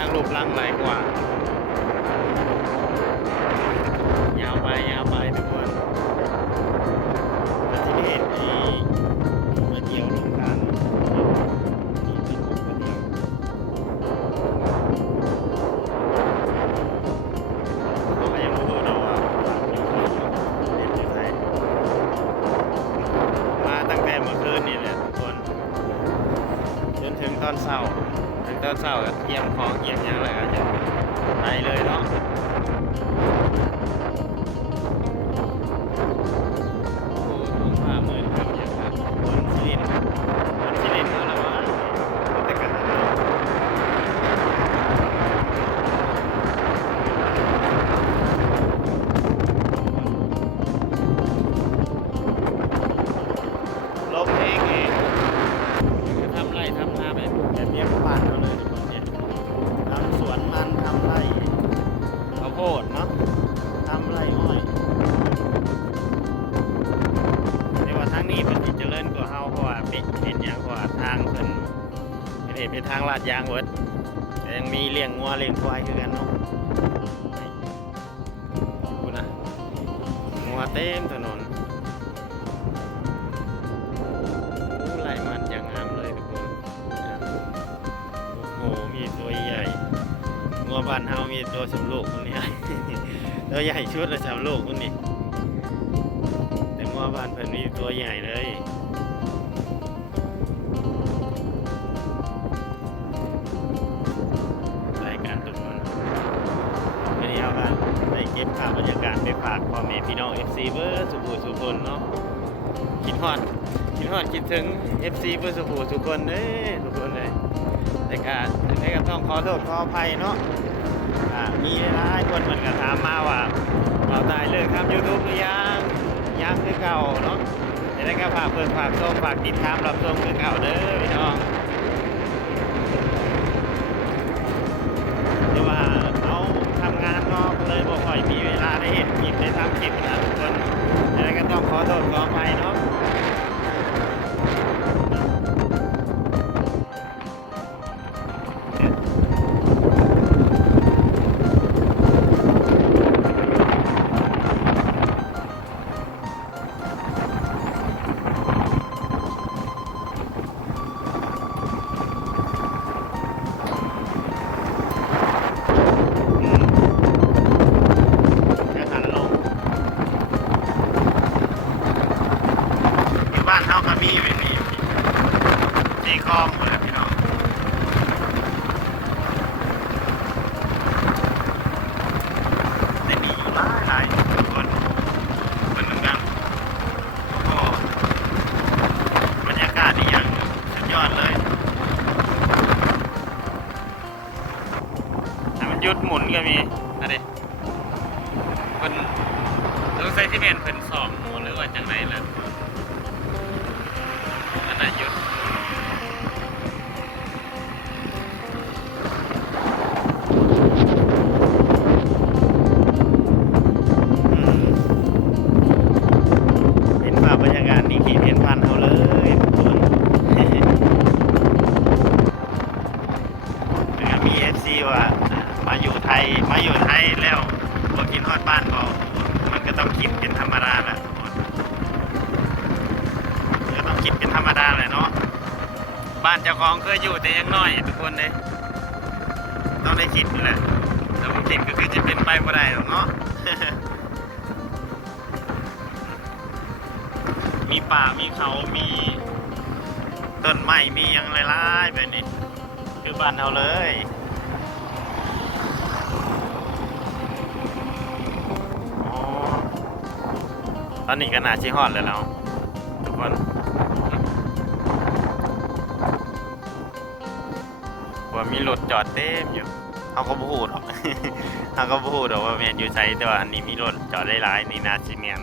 เป็นทางรูปร่างไรกว่า ยาวไปยาว นาะทำไรอ้อยเรียกว่าทางนี้เป็นที่เจริญกว่าเฮาเพราะว่าเป็นเป็นอย่างกว่าทางเพิ่นเป็นเหตุเป็นทางลาดยางเวิร์ดแต่ยังมีเลี้ยงงัวเลี้ยงควายคือกันเนาะดูนะงัวเต็มถนนไหลมันอย่างงามเลยทุกคนโอ้โหมีตัวใหญ่งัวบ้านเฮามีตัวสำลูกคนนี้ ตัวใหญ่ชุดละสำลูกคนนี้แต่งัวบ้านเพิ่นมีตัวใหญ่เลยรายการทุกคนวันนี้เอากันไปเก็บภาพบรรยากาศไปฝากพ่อแม่พี่น้อง FC เบอร์สุภูสุคนเนาะคิดฮอดคิดฮอดคิดถึง FC เพื่อสุภูทุกคนเด้ทุกคนเลยแต่ก็แต่ก็ต้องขอโทษขออภัยเนาะ มีหลายคนเหมือนกับถามมาว่าเราตายเลิกทำ YouTube หรือยังยังคือเก่าเนาะจะได้ก็ฝากเพิ่นฝากส้มฝากติดตามรับชมคือเก่าเด้อพี่น้องแต่ว่าเขาทำงานนอกเลยบ่ค่อยมีเวลาได้เห็นคลิปได้ทำคลิปนะทุกคนจะได้ก็ต้องขอโทษขออภัยเนาะ หยุดหมุนก็มีอะไรเพิ่นสงสัยที่เป็นเพิ่นสอบหมูหรือว่าจังไรล่ะอันไหนหยุดเป็นภาพบรรยากาศนี่ขีดเห็นพันเขาเลยทุกคนแล้วก็มีเอฟซีว่า มาอยู่ไทยมาอยู่ไทยแล้วบ่กินฮอดบ้านก็มันก็ต้องคิดเป็นธรรมดาแหละทุกคนก็ต้องคิดเป็นธรรมดาแหละเนาะบ้านเจ้าของเคยอยู่แต่ยังน้อยทุกคนเลยต้องได้คิดอยู่แหละแต่ผมคิดก็คือจะเป็นไปบ่ได้หรอกเนาะมีป่ามีเขามีต้นไม้มียังหลายๆแบบนี้ คือบ้านเราเลย อนนี้ก็น่าชิฮอดเลยแล้วทุกคนว่ามีรถจอดเต็มอยู่เขาก็พูดหรอกเขาก็พูดหรอกว่าแมนอยู่ใช้แต่ว่าอันนี้มีรถจอดได้หลายนี่นาชิเมียน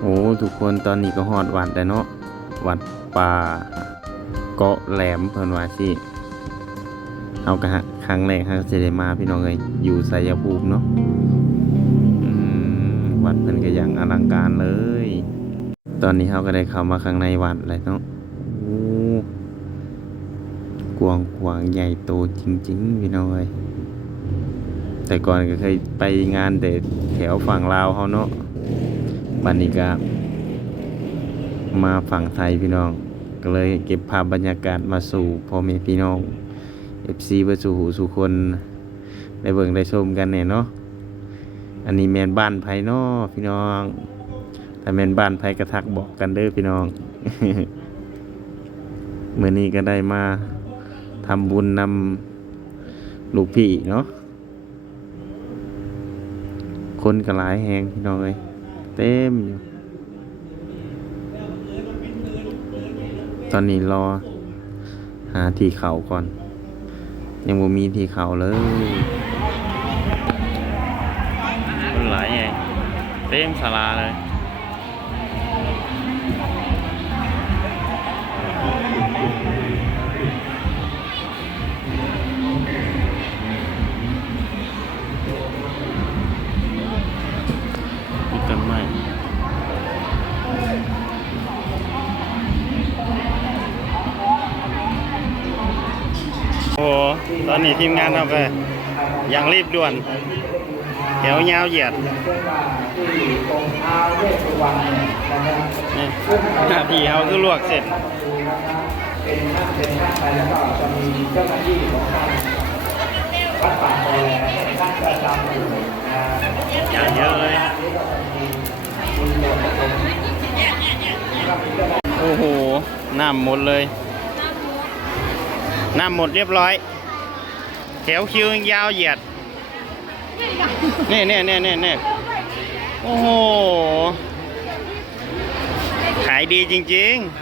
โอ้ทุกคนตอนนี้ก็ฮอดวันแต่เนาะวัดป่าเกาะแหลมเพิ่นว่าสิเอากะฮะครั้งแรกครั้งสิได้มาพี่น้องเอ้ยอยู่ไสยภูมิเนาะอืมวัดเพิ่นก็อย่างอลังการเลย ตอนนี้เฮาก็ได้เข้ามาข้างในวัดแล้วเนาะโอ้กว้างขวางใหญ่โตจริงๆพี่น้องเอ้ยแต่ก่อนก็เคยไปงานแต่แถวฝั่งลาวเฮาเนาะ บัดนี้ก็มาฝั่งไทยพี่น้อง ก็เลยเก็บภาพบรรยากาศมาสู่พ่อแม่พี่น้อง FC เพื่อสู่หูสู่คนได้เบิ่งได้ชมกันเนี่ยเนาะ อันนี้แมนบ้านไผเนาะพี่น้องถ้าแมนบ้านไผกระทักบอกกันเด้อพี่น้องเมื่อนี้ก็ได้มาทำบุญนำลูกพี่เนาะคนก็หลายแหงพี่น้องเอ้ย เต็มอยู่ ตอนนี้รอ หาที่เขาก่อน ยังบ่มีที่เขาเลยคนหลายไง เต็มสาราเลย โอ้โหตอนนี้ทีมงานเราไปยังรีบด่วนแถวยาวเหยียดนี่หน้าที่เขาคือลวกเสร็จอย่างเยอะเลย โอ้โห น้ำหมดเลย น้ำหมดเรียบร้อย แถวคิวยาวเหยียดนี่นี่นี่นี่นี่โอ้โห ขายดีจริงๆ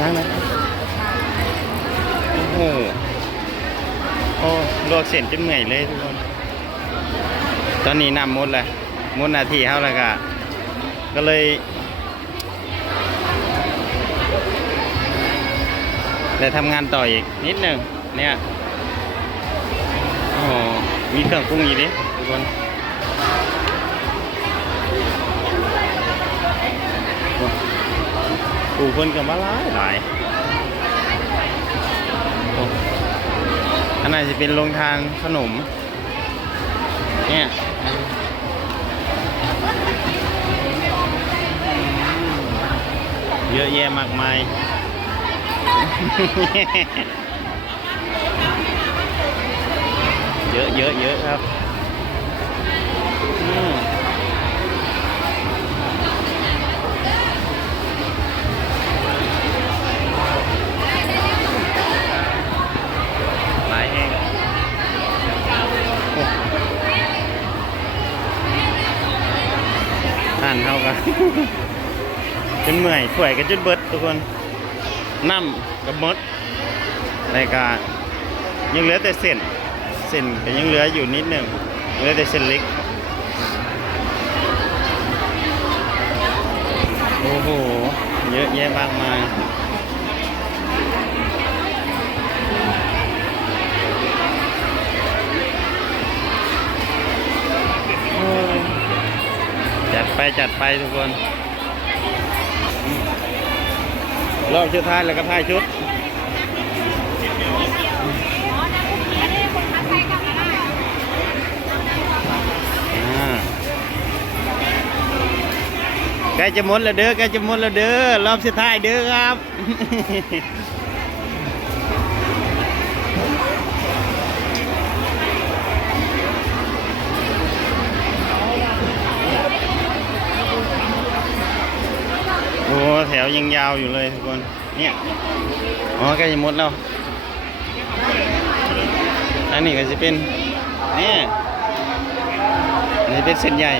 นั่งนะโอ้โหโอ้ลวกเส้นจนเหนื่อยเลยทุกคน ตอนนี้น้ำหมดแล้ว มดหนาทีเท่าแล้วก็ก็เลยได้ทำงานต่ออีกนิดหนึ่งเนี่ยโอ้โหมีเครื่องปรุงอีกดิทุกคนปูเพิ่นกับมาหลายหลายอ้อันไหนจะเป็นโรงทานขนมเนี่ย เยอะแยะมากม จนเมื่อยถ้วยกันจนเบิดทุกคนน้ำกับมดรายการยังเหลือแต่เส้นเส้นก็ยังเหลืออยู่นิดหนึ่งเหลือแต่เส้นเล็กโอ้โหเยอะแยะมากมายจัดไปจัดไปทุกคน รอบชุดท้ายแล้วก็ท้ายชุดใกล้จะหมดแล้วเด้อใกล้จะหมดแล้วเด้อรอบสุดท้ายเด้อครับ แถวยังยาวอยู่เลยทุกคน เนี่ย อ๋อใกล้จะหมดแล้วอันนี้ก็จะเป็นเนี่ยอันนี้เป็นเส้นใหญ่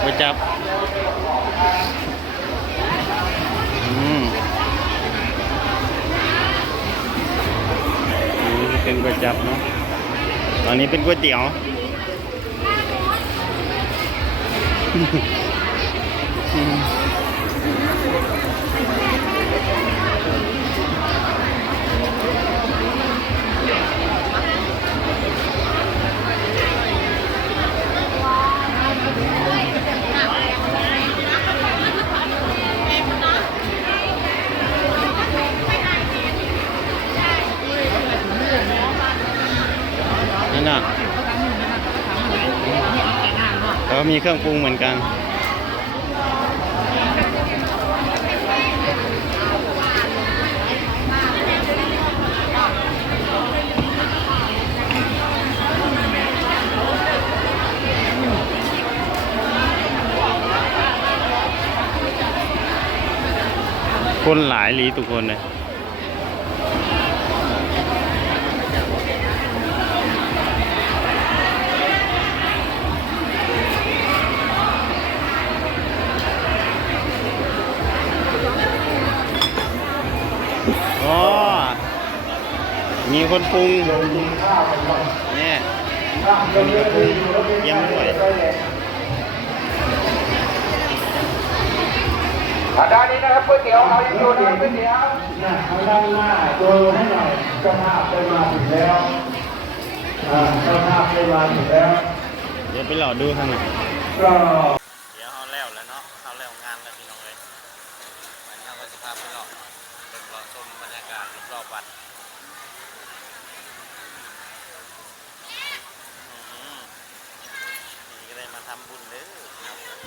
ไปจับอืมอันนี้จะเป็นก๋วยจับเนาะ ตอนนี้เป็นก๋วยเตี๋ยว นั่นน่ะแล้วมีเครื่องปรุงเหมือนกัน คนหลายลีทุกคนเลยอ๋อมีคนปรุงเนี่ยมีคนปรุงเยี่ยมด้วย ด้านนี้นะครับก๋วยเตี๋ยวเอายังอยู่นะครับก๋วยเตี๋ยวนะทางด้านหน้าดูให้หน่อยเจ้าภาพได้มาถึงแล้วอ่าเจ้าภาพได้มาถึงแล้ว เดี๋ยวไปหล่อดูทางไหนก็เดี๋ยวเขาแล้วแล้วเนาะเขาแล้วงานแล้วพี่น้องเลยวันนี้เขาก็จะพาไปหล่อเดินรอชมบรรยากาศรอบๆวัดอืมนี่ก็ได้มาทำบุญเด้อพี่น้องนี่ๆ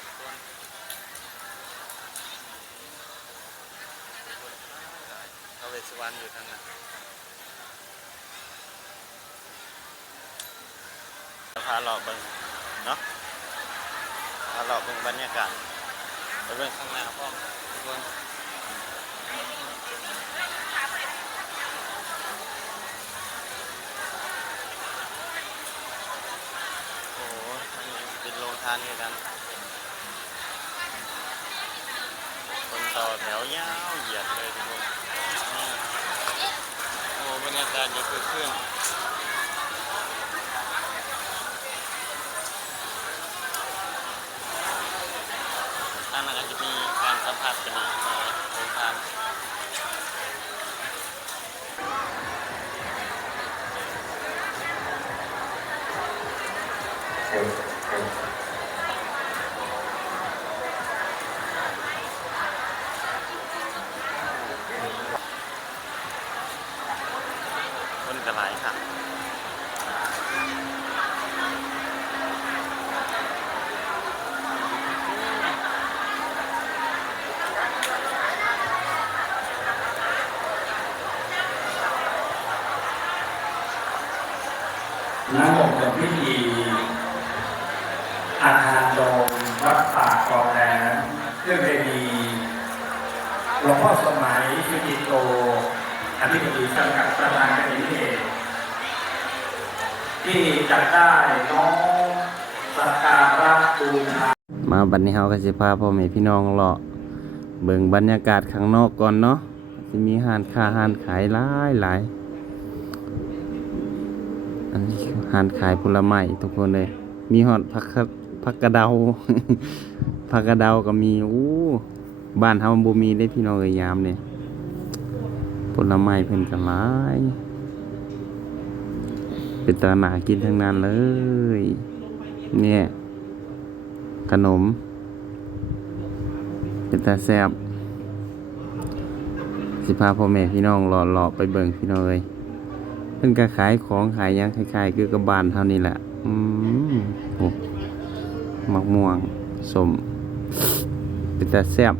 ๆทุกคน เวสสุวรรณอยู่ทางนั้นพาเราเบิ่งเนาะพาเราเบิ่งบรรยากาศไปเบิ่งข้างหน้าพร้อทุกคนโอ้โหอันเป็นโรงทานเหมือนกันคนต่อแถวยาวเหยียดเลยทุกคนนี่ โอ้บรรยกาศจะคือขึ้น อธิบดีสังกัดประธานคดีเอกที่จัดได้น้องสักการะบูชามาบัดนี้เฮาก็สิพาพ่อแม่พี่น้องเลาะเบิ่งบรรยากาศข้างนอกก่อนเนาะสิมีห้านค้าห้านขายหลายหลายอันนี้ห้านขายผลไม้ทุกคนเลย มีฮอดผักกะผักกระเดาผักกระเดาก็มี อู้ บ้านเฮาบ่มีได้พี่น้องเอ้ยยามเนี่ย ลไม้เพิ่นก็หลาย เป็นตาหนากินทั้งนั้นเลย เนี่ย ขนม เป็นตาแซบสิพาพ่อแม่พี่น้องหล่อหล่อไปเบิ่งพี่น้องเลยเพิ่นก็ขายของขายยังคล้ายๆ คือกับบ้านเท่านี้แหละ อืมโอ้มักม่วงสมเป็นตาแซบ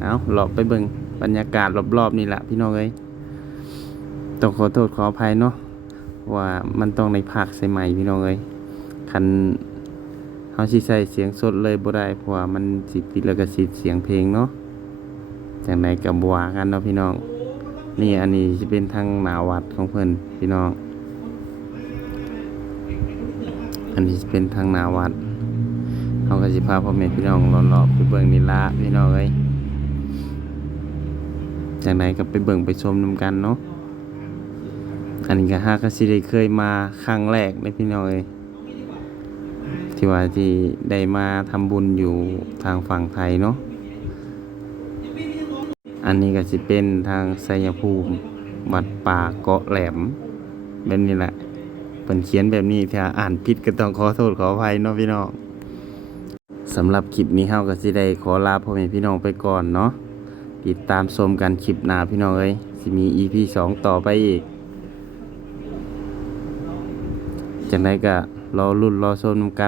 เอาหล่อไปเบิ่ง บรรยากาศรอบๆนี่แหละพี่น้องเอ้ยต้องขอโทษขออภัยเนาะว่ามันต้องในภาคใส่ใหม่พี่น้องเอ้ยคันเฮาสิใส่เสียงสดเลยบ่ได้เพราะว่ามันสิติดแล้วก็สิทธิ์เสียงเพลงเนาะจังไดก็บ่ว่ากันเนาะพี่น้อง นี่อันนี้สิเป็นทางหนาวัดของเพิ่นพี่น้อง อันนี้สิเป็นทางหนาวัดเฮาก็สิพาพ่อแม่พี่น้องเลาะๆไปเบิ่งนี่ละพี่น้องเอ้ย จังไดก็ไปเบิ่งไปชมนํกันเนาะอันนี้ก็ฮากก็สิได้เคยมาครั้งแรกในพี่น้องเอ้ยที่ว่าที่ได้มาทำบุญอยู่ทางฝั่งไทยเนาะอันนี้ก็สิเป็นทางไสยภูมิวัดป่าเกาะแหลมแบบนี้แหละเพิ่นเขียนแบบนี้ถ้าอ่านผิดก็ต้องขอโทษขออภัยเนาะพี่น้องสำหรับคลิปนี้เฮาก็สิได้ขอลาพ่อแม่พี่น้องไปก่อนเนาะ ติดตามชมกันคลิปหน้าพี่น้องเอ้ยสิมี EP 2ต่อไปอีกจังไดก็รอรุ่นรอชมกัน